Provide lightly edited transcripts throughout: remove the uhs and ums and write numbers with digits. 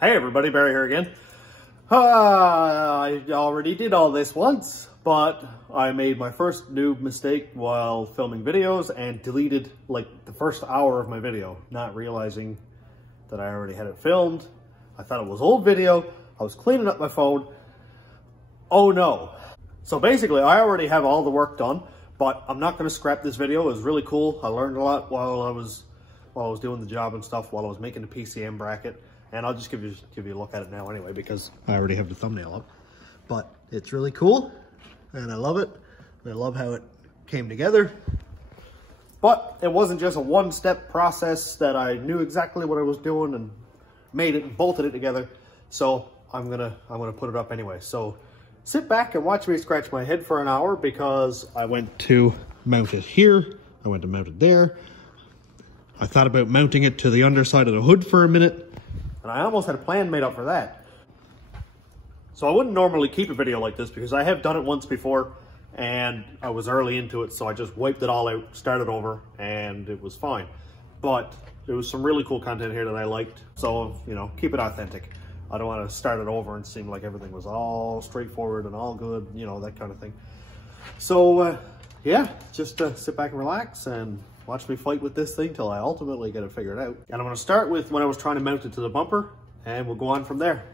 Hey everybody, Barry here again. I already did all this once, but I made my first new mistake while filming videos and deleted like the first hour of my video, not realizing that I already had it filmed. I thought it was old video. I was cleaning up my phone. Oh no. So basically I already have all the work done, but I'm not going to scrap this video. It was really cool. I learned a lot while I was doing the job and stuff, while I was making the PCM bracket. And I'll just give you a look at it now anyway, because I already have the thumbnail up. But it's really cool, and I love it. I love how it came together. But it wasn't just a one-step process that I knew exactly what I was doing and made it and bolted it together. So I'm gonna put it up anyway. So sit back and watch me scratch my head for an hour, because I went to mount it here. I went to mount it there. I thought about mounting it to the underside of the hood for a minute. And I almost had a plan made up for that. So I wouldn't normally keep a video like this, because I have done it once before and I was early into it, so I just wiped it all out, started over, and it was fine. But there was some really cool content here that I liked, so, you know, keep it authentic. I don't want to start it over and seem like everything was all straightforward and all good, you know, that kind of thing. So, yeah, just sit back and relax and watch me fight with this thing till I ultimately get it figured out. And I'm going to start with when I was trying to mount it to the bumper, and we'll go on from there.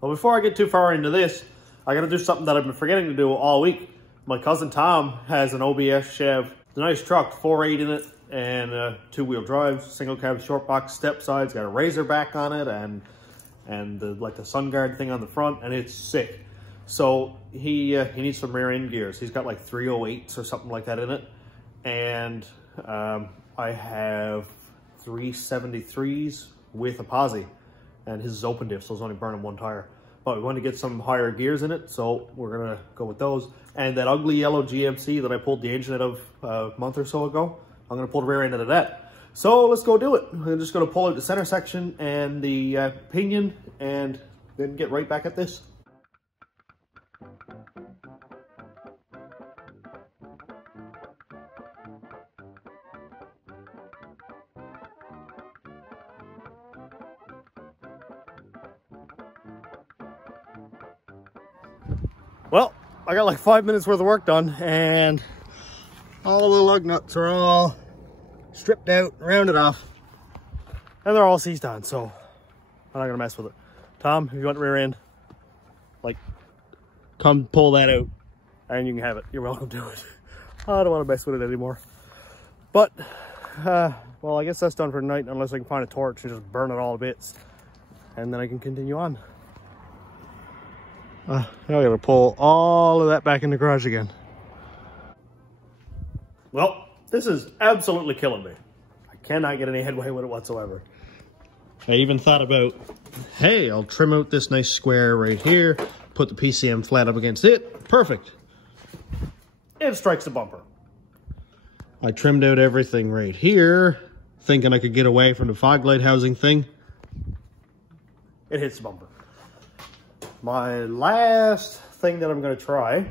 Well, before I get too far into this, I gotta do something that I've been forgetting to do all week. My cousin Tom has an OBS Chev. It's a nice truck, 4.8 in it, and two-wheel drive, single cab short box step sides, got a Razorback on it, and like the sun guard thing on the front, and it's sick. So he needs some rear end gears. He's got like 308s or something like that in it, and I have 373s with a posi. And his is open diff, so it's only burning one tire. But we want to get some higher gears in it, so we're gonna go with those. And that ugly yellow GMC that I pulled the engine out of a month or so ago, I'm gonna pull the rear end out of that. So let's go do it. I'm just gonna pull out the center section and the pinion, and then get right back at this. Well, I got like 5 minutes worth of work done, and all the lug nuts are all stripped out, rounded off, and they're all seized on, so I'm not gonna mess with it. Tom, if you want the rear end, like, come pull that out and you can have it. You're welcome to it. I don't want to mess with it anymore. But, well, I guess that's done for tonight, unless I can find a torch and just burn it all to bits, and then I can continue on. Now I gotta pull all of that back in the garage again. Well, this is absolutely killing me. I cannot get any headway with it whatsoever. I even thought about, hey, I'll trim out this nice square right here, put the PCM flat up against it. Perfect. It strikes the bumper. I trimmed out everything right here, thinking I could get away from the fog light housing thing. It hits the bumper. My last thing that I'm going to try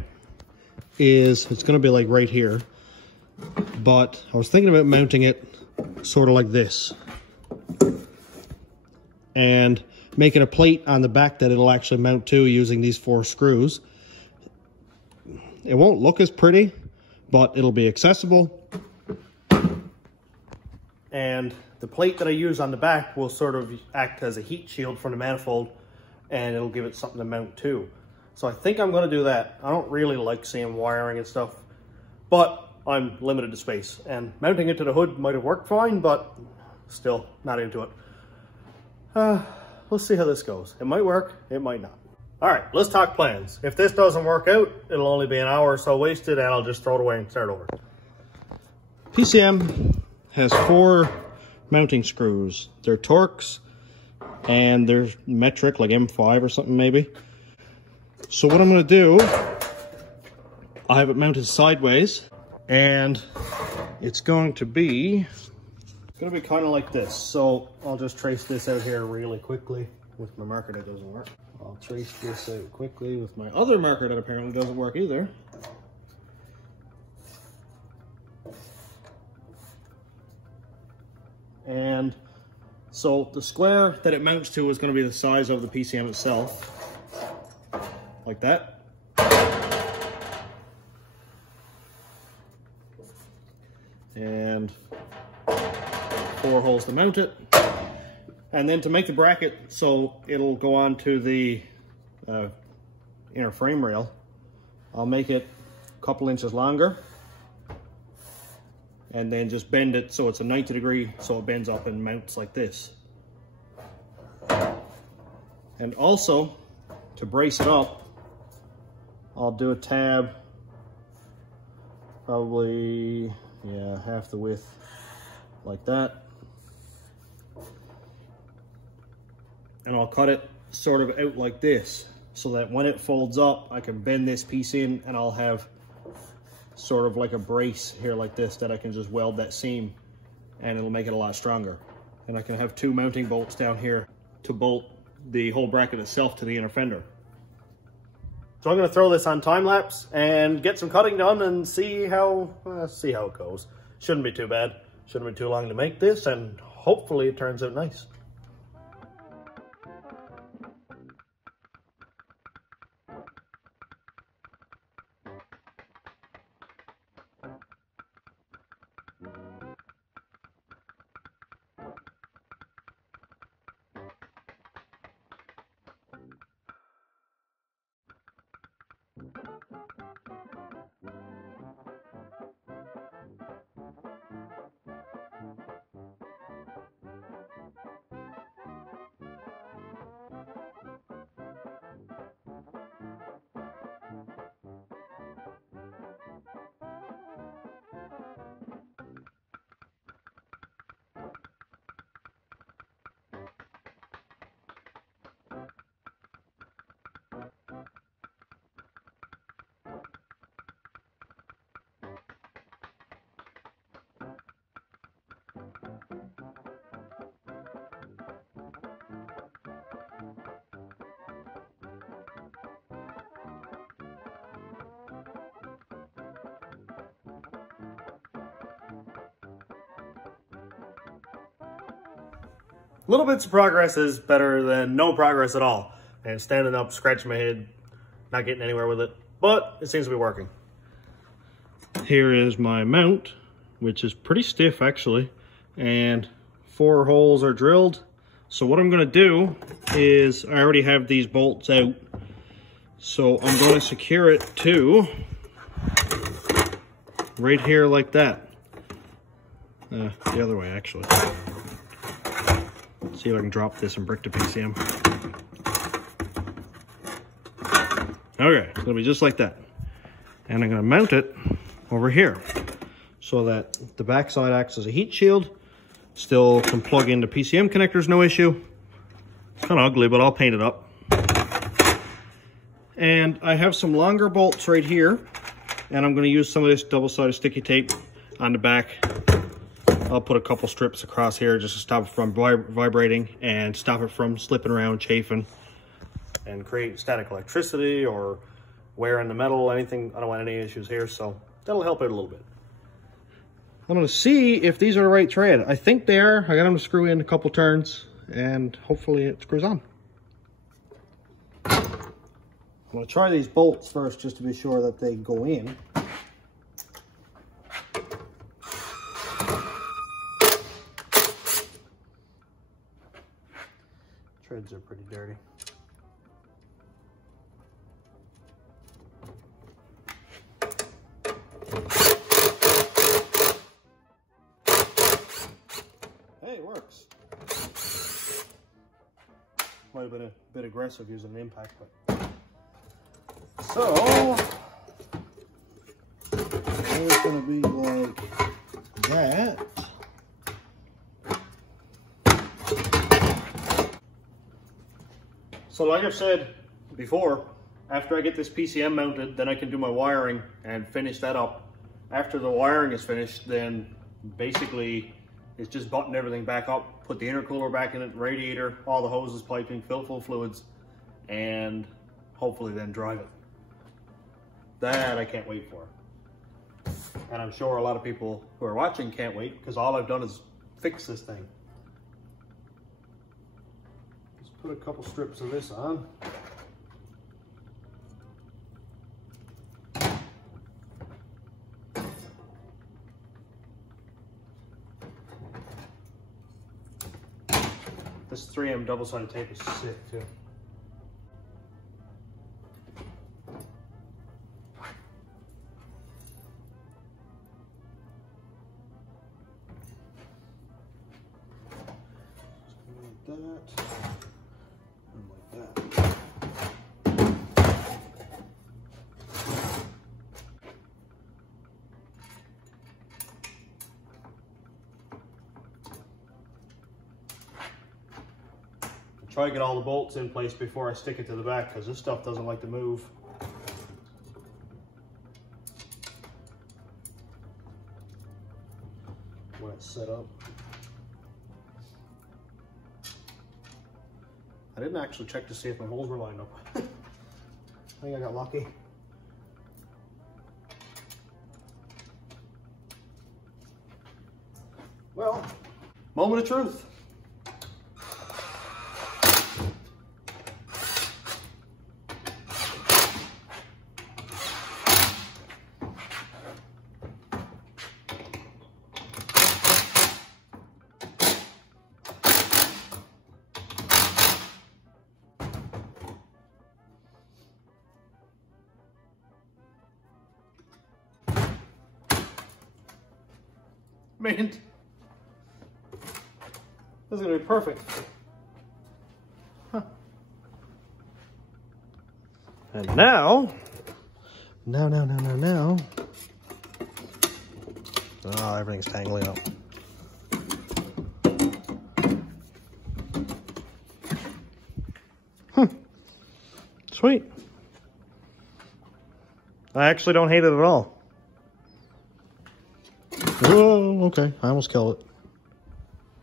is, it's going to be like right here, but I was thinking about mounting it sort of like this and making a plate on the back that it'll actually mount to using these 4 screws. It won't look as pretty, but it'll be accessible. And the plate that I use on the back will sort of act as a heat shield from the manifold, and it'll give it something to mount to. So I think I'm gonna do that. I don't really like seeing wiring and stuff, but I'm limited to space, and mounting it to the hood might have worked fine, but still not into it. Let's see how this goes. It might work, it might not. All right, let's talk plans. If this doesn't work out, it'll only be an hour or so wasted and I'll just throw it away and start over. PCM has 4 mounting screws. They're Torx and they're metric, like M5 or something maybe. So what I'm gonna do, I have it mounted sideways and it's going to be kind of like this. So I'll just trace this out here really quickly with my marker that doesn't work. I'll trace this out quickly with my other marker that apparently doesn't work either. And so the square that it mounts to is going to be the size of the PCM itself, like that. And 4 holes to mount it. And then to make the bracket so it'll go on to the inner frame rail, I'll make it a couple inches longer and then just bend it so it's a 90 degree so it bends up and mounts like this. And also, to brace it up, I'll do a tab, probably, yeah, half the width, like that. And I'll cut it sort of out like this so that when it folds up, I can bend this piece in and I'll have sort of like a brace here like this that I can just weld that seam and it'll make it a lot stronger. And I can have 2 mounting bolts down here to bolt the whole bracket itself to the inner fender. So I'm going to throw this on time lapse and get some cutting done and see how it goes. Shouldn't be too bad. Shouldn't be too long to make this, and hopefully it turns out nice. Little bits of progress is better than no progress at all. And standing up, scratching my head, not getting anywhere with it, but it seems to be working. Here is my mount, which is pretty stiff actually, and 4 holes are drilled. So what I'm gonna do is, I already have these bolts out, so I'm going to secure it to right here like that. The other way actually. See if I can drop this and brick to PCM. Okay, it's gonna be just like that. And I'm gonna mount it over here so that the backside acts as a heat shield. Still can plug into PCM connectors, no issue. It's kind of ugly, but I'll paint it up. And I have some longer bolts right here, and I'm gonna use some of this double-sided sticky tape on the back. I'll put a couple strips across here just to stop it from vibrating and stop it from slipping around, chafing, and create static electricity or wear in the metal, anything. I don't want any issues here, so that'll help it a little bit. I'm gonna see if these are the right thread. I think they are. I got them to screw in a couple turns and hopefully it screws on. I'm gonna try these bolts first just to be sure that they go in. Threads are pretty dirty. Hey, it works. Might have been a bit aggressive using an impact, but So it's going to be like that. So like I've said before, after I get this PCM mounted, then I can do my wiring and finish that up. After the wiring is finished, then basically it's just button everything back up, put the intercooler back in it, radiator, all the hoses, piping, fill full fluids, and hopefully then drive it. That I can't wait for. And I'm sure a lot of people who are watching can't wait, because all I've done is fix this thing. Just put a couple strips of this on. This 3M double-sided tape is sick too. Just like that, and like that. Try to get all the bolts in place before I stick it to the back, because this stuff doesn't like to move. When it's set up. I didn't actually check to see if my holes were lined up. I think I got lucky. Well, moment of truth. Man, this is gonna be perfect. Huh. And now, oh, everything's tangling up. Sweet. I actually don't hate it at all. Whoa, okay, I almost killed it.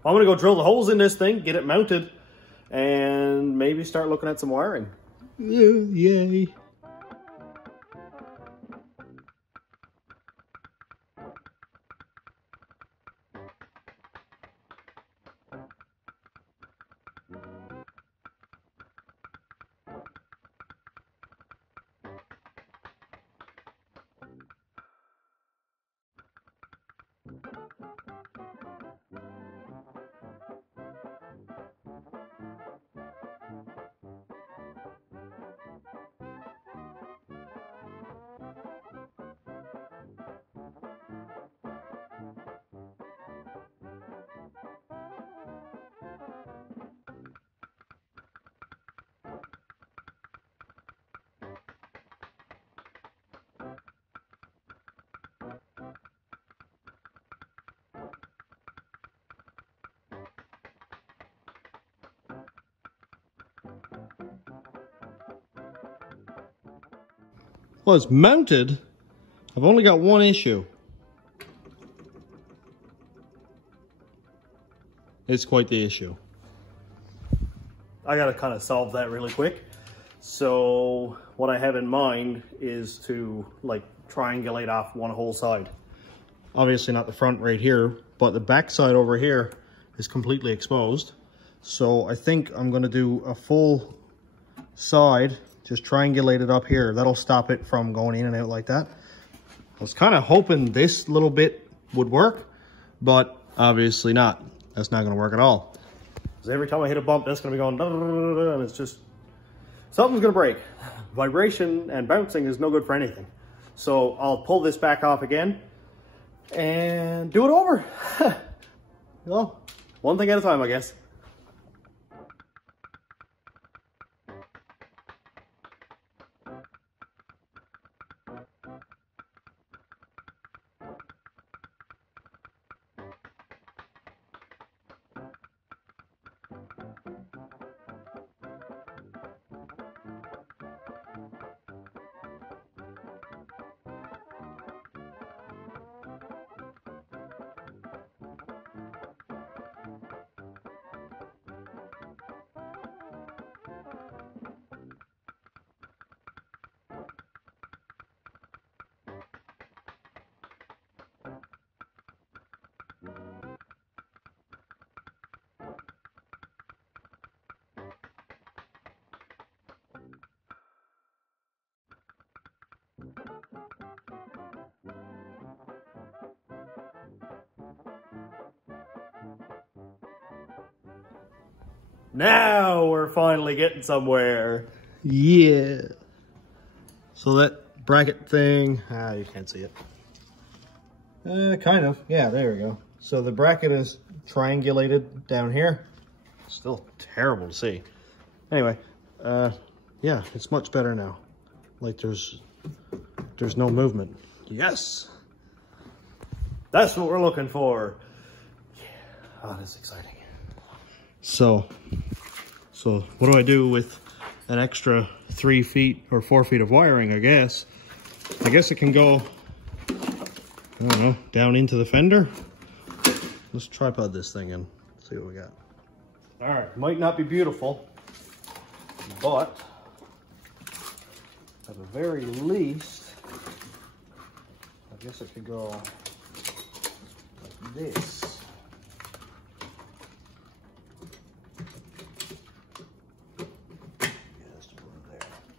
I'm gonna go drill the holes in this thing, get it mounted, and maybe start looking at some wiring. Yay. Well, it's mounted. I've only got one issue. It's quite the issue. I gotta kind of solve that really quick. So what I have in mind is to like triangulate off one whole side. Obviously not the front right here, but the back side over here is completely exposed. So I think I'm gonna do a full side, just triangulate it up here. That'll stop it from going in and out like that. I was kind of hoping this little bit would work, but obviously not. That's not gonna work at all. Because every time I hit a bump, that's gonna be going, and it's just, something's gonna break. Vibration and bouncing is no good for anything. So I'll pull this back off again and do it over. Well, one thing at a time, I guess. Now we're finally getting somewhere. Yeah. So that bracket thing, you can't see it. Kind of, yeah, there we go. So the bracket is triangulated down here. Still terrible to see. Anyway, yeah, it's much better now. Like there's no movement. Yes. That's what we're looking for. Yeah, oh, that's exciting. So what do I do with an extra 3 feet or 4 feet of wiring, I guess? I guess it can go, I don't know, down into the fender. Let's tripod this thing in, see what we got. All right, might not be beautiful, but at the very least, I guess it could go like this.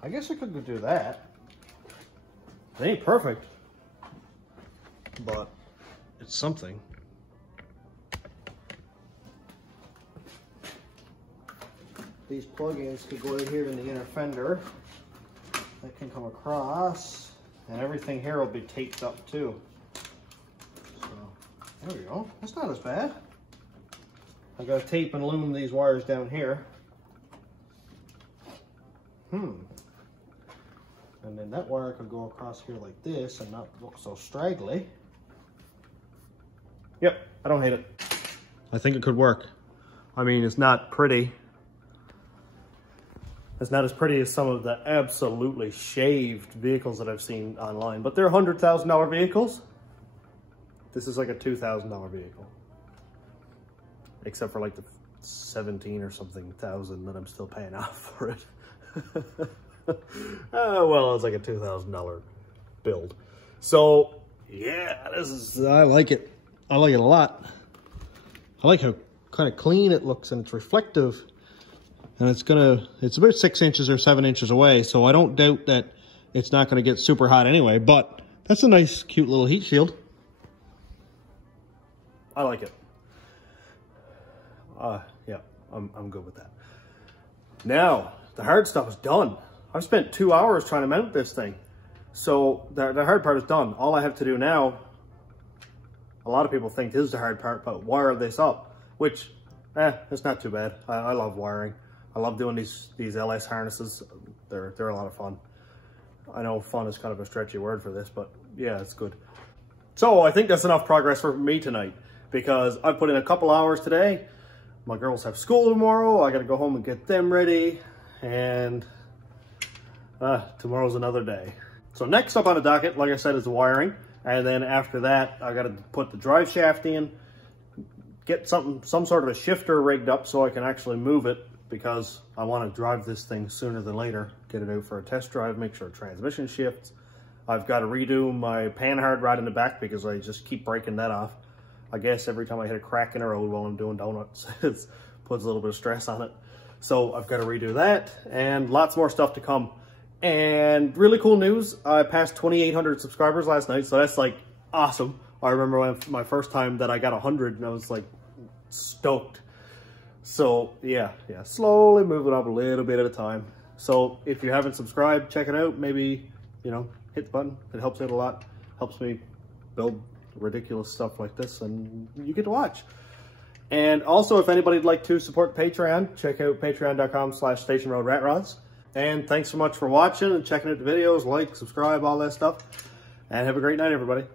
I guess I could do that. It ain't perfect, but it's something. These plug-ins could go right here in the inner fender. That can come across, and everything here will be taped up too. So there we go. That's not as bad. I got to tape and loom these wires down here. And then that wire could go across here like this and not look so straggly. Yep, I don't hate it. I think it could work. I mean, it's not pretty. It's not as pretty as some of the absolutely shaved vehicles that I've seen online, but they're $100,000 vehicles. This is like a $2,000 vehicle. Except for like the 17 or something thousand that I'm still paying off for it. Well, it's like a $2,000 build. So yeah, I like it. I like it a lot. I like how kind of clean it looks, and it's reflective, and it's about 6 inches or 7 inches away. So I don't doubt that it's not going to get super hot anyway, but that's a nice, cute little heat shield. I like it. Yeah, I'm good with that. Now, the hard stuff is done. I've spent 2 hours trying to mount this thing. So the hard part is done. All I have to do now, a lot of people think this is the hard part, but wire this up, which, it's not too bad. I love wiring. I love doing these LS harnesses. They're a lot of fun. I know fun is kind of a stretchy word for this, but yeah, it's good. So I think that's enough progress for me tonight, because I've put in a couple hours today. My girls have school tomorrow. I got to go home and get them ready, and tomorrow's another day. So next up on the docket, like I said, is the wiring. And then after that, I got to put the drive shaft in, get some sort of a shifter rigged up so I can actually move it, because I want to drive this thing sooner than later. Get it out for a test drive, make sure transmission shifts. I've got to redo my panhard rod in the back because I just keep breaking that off. I guess every time I hit a crack in the road while I'm doing donuts, it puts a little bit of stress on it. So I've got to redo that, and lots more stuff to come. And really cool news, I passed 2,800 subscribers last night, so that's like awesome. I remember when my first time that I got 100, and I was like stoked. So yeah, slowly moving up a little bit at a time. So if you haven't subscribed, check it out. Maybe, you know, hit the button. It helps out a lot. Helps me build ridiculous stuff like this, and you get to watch. And also, if anybody'd like to support Patreon, check out patreon.com/stationroadratrods. And thanks so much for watching and checking out the videos. Like, subscribe, all that stuff. And have a great night, everybody.